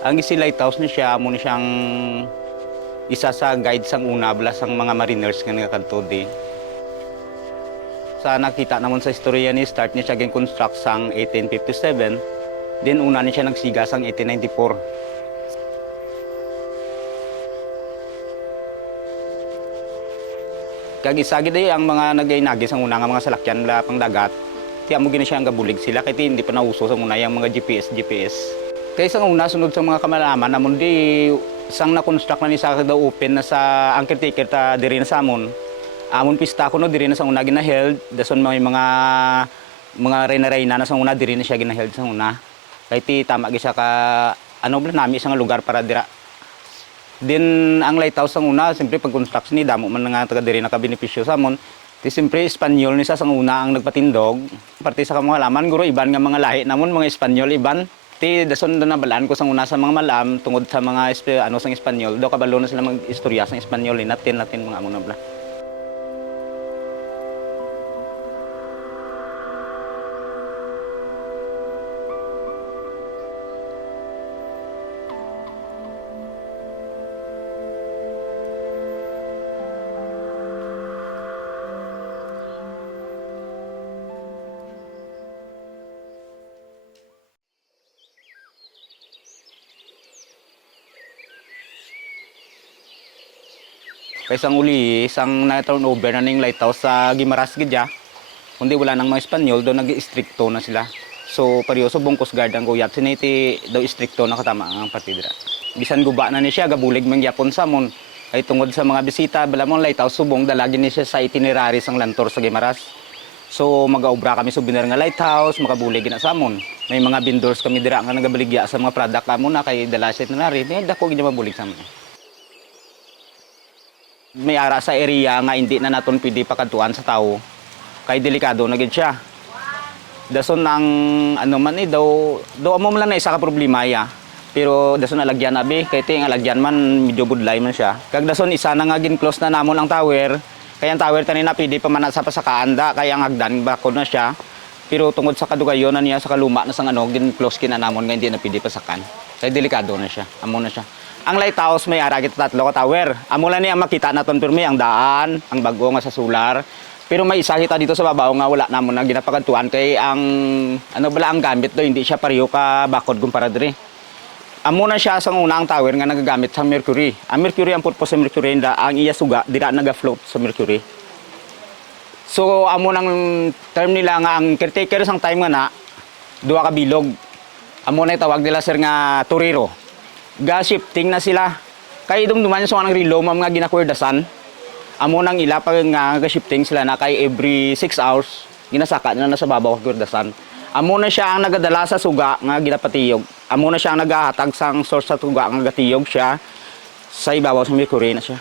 Ang isi lighthouse ni siya mo ni siyang isa sa guide sang una bala sang mga mariners nga nagakadto di. Sa nakita namon sa istorya ni start niya siya gin-construct sang 1857, then una ni siya nagsiga sang 1894. Kag isa gid ang mga nagainagi sang una nga mga salakyan la pang dagat. Ti amo gina siya ang gabulig sila kay hindi pa nauso sang una yang mga GPS. Kay sang una sunod sa mga kamalaman namon di sang na-construct na ni sa daw open na sa ang caretaker ta diri na sa amon. Amon pista ko no diri na sang una ginaheld, dason may mga reyna na sang una diri na siya ginaheld sang una. Kay ti tama gyud siya ka ano bala nami isang lugar para dira. Din ang lighthouse sang una, siyempre pag construction ni damo man nga taga diri nakabenepisyo sa amon. Di siyempre Espanyol ni sa sang una ang nagpatindog. Parte sa mga laman guro iban nga mga lahi namon mga Espanyol iban. Ti dason do na balaan ko sang una sa mga malam tungod sa mga ano sang Espanyol. Do kabalo na sila mag-istorya sang Espanyol natin mga amon na bala. Kaya sang uli, isang na-turnover na ning lighthouse sa Guimaras gidya. Kundi wala nang mga Espanyol, doon nag-istrikto na sila. So, parioso buong Coast Guard ang guyat. Siniti daw istrikto na katama ang partidra. Bisan guba na ni siya, gabulig mang Yapon sa mon. Ay tungod sa mga bisita, bala mo lighthouse subong, dalagin ni siya sa itinerary sang lantor sa Guimaras. So, mag-aubra kami souvenir nga lighthouse, makabulig na sa mon. May mga vendors kami dira nga nagabaligya sa mga product kamo na kay dala sa itinerary. Dako gid mabulig sa mon. May ara sa area nga hindi na naton pwede pakadtuan sa tao. Kay delikado na gid siya. Dason ang ano man daw amo man na isa ka problema ya. Pero dason alagyan abi kay ting alagyan man medyo budlay man siya. Kag dason isa na nga gin close na namon ang tower. Kaya ang tower tani na pwede pa man sa pasakaan da kaya ang hagdan bakod na siya. Pero tungod sa kadugayon na niya sa kaluma na sang ano gin close kinanamon nga hindi na pwede pasakan. Kay delikado na siya. Amo na siya. Ang lighthouse may ara kita tatlo ka tower. Amo lang niya makita naton pirmi ang daan, ang bago nga sa solar. Pero may isa kita dito sa babaw nga wala namon na ginapakadtuan kay ang ano bala ang gamit do hindi siya pareho ka bakod kumpara diri. Amo na siya sang unang tower nga nagagamit sa Mercury. Ang Mercury ang purpose sa Mercury nda ang iya suga dira naga-float sa Mercury. So amo nang term nila nga ang caretaker sang time nga na duha ka bilog. Amo na tawag nila sir nga torero. Ga-shifting na sila. Kay dumduman sa mga relo mga ginakwerdasan. Amo nang ila pag nga ga-shifting sila na kay every 6 hours ginasaka na sa babaw ng kwerdasan. Amo na siya ang nagadala sa suga nga ginapatiyog. Amo na siya ang nagahatag sang source sa suga nga gatiyog siya sa ibabaw sa Mercury na siya.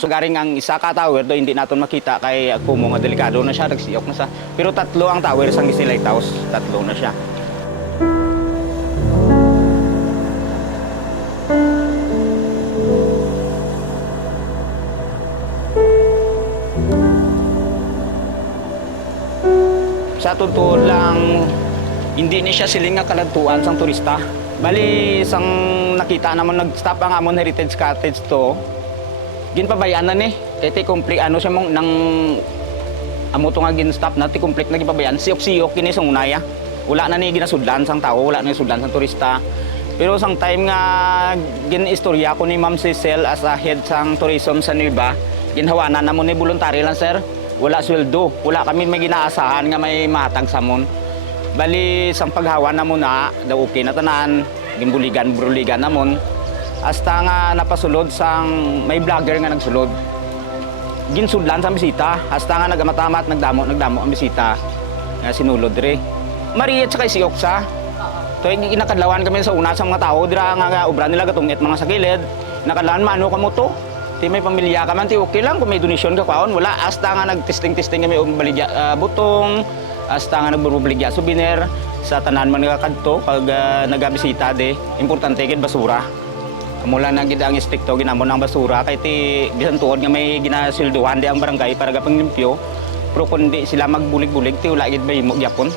So garing ang isa ka tower do hindi naton makita kay kumo nga delikado na siya nagsiyok na sa. Pero tatlo ang tower sang Gising Lighthouse, tatlo na siya. Sa totoo lang, hindi ni siya siling nga kaladtuan sang turista. Bali, sang nakita naman nag-stop ang amon heritage cottage to, ginpabayaan na ni. Kaya ti complete ano siya mong nang amo to nga gin-stop na ti complete na ginpabayaan. Siyok-siyok kini sang unaya. Wala na ni ginasudlan sang tao, wala na ni sudlan sang turista. Pero sang time nga gin-istorya ko ni Ma'am Cecil as a head sang tourism sa Nueva, ginhawanan namon ni voluntary lang sir. Wala sweldo, wala kami may ginaasahan nga may matag sa mon. Bali sang paghawa na muna, daw okay na tanan, gimbuligan namon. Hasta nga napasulod sang may vlogger nga nagsulod. Ginsudlan sa bisita, hasta nga nagamatamat nagdamo ang bisita. Nga sinulod dire. Mariet sa kay si Oksa. To inakadlawan kami sa una sa mga tao, dira nga obra nila gatungit mga sa gilid. Nakadlawan mano kamo to. Ti may pamilya ka man, ti okay lang kung may donation ka kaon. Wala, hasta nga nag-testing kami baligya butong, hasta nga nagbubuligya souvenir sa tanan man nga kadto pag nagabisita de. Importante gid basura. Mula na gid ang istrikto ginamon ang basura kay ti bisan tuod nga may ginasilduhan di ang barangay para gapang limpyo. Pero kundi sila magbulig-bulig ti wala gid mahimo gyapon.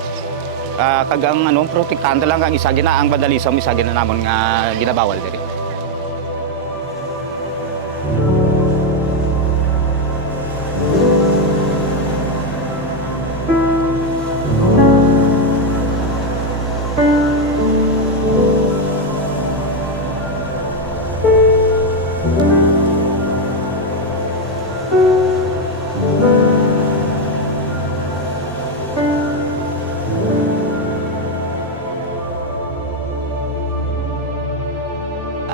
Kag ang protektahan lang ang isa gina ang vandalism isa gina namon nga ginabawal diri.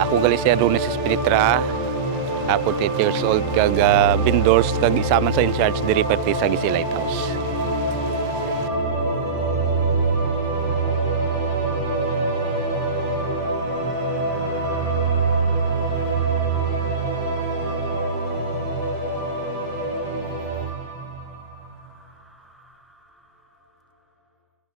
Ako gali siya Rones Espiritra, 48 years old kag vendors kag isa man sa in charge diri perti sa Gisi Lighthouse.